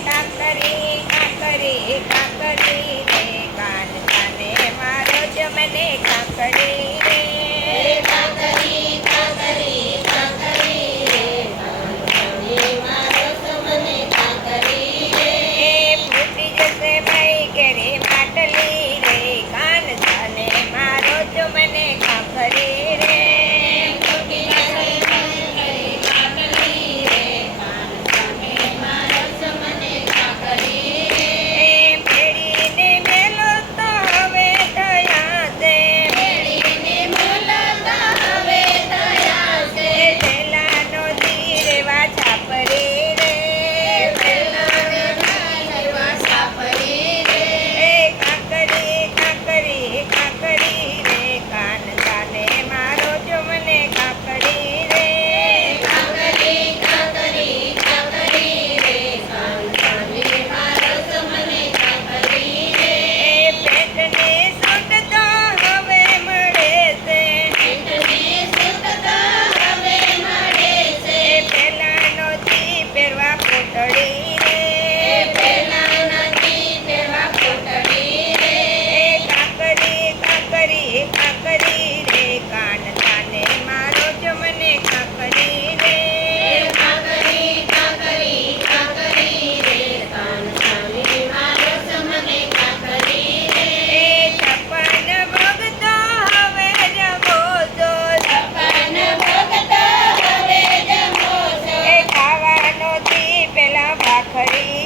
કાકરે કાકરે કાકરે કાન કાને મારો જ મને કાકરે Zachary.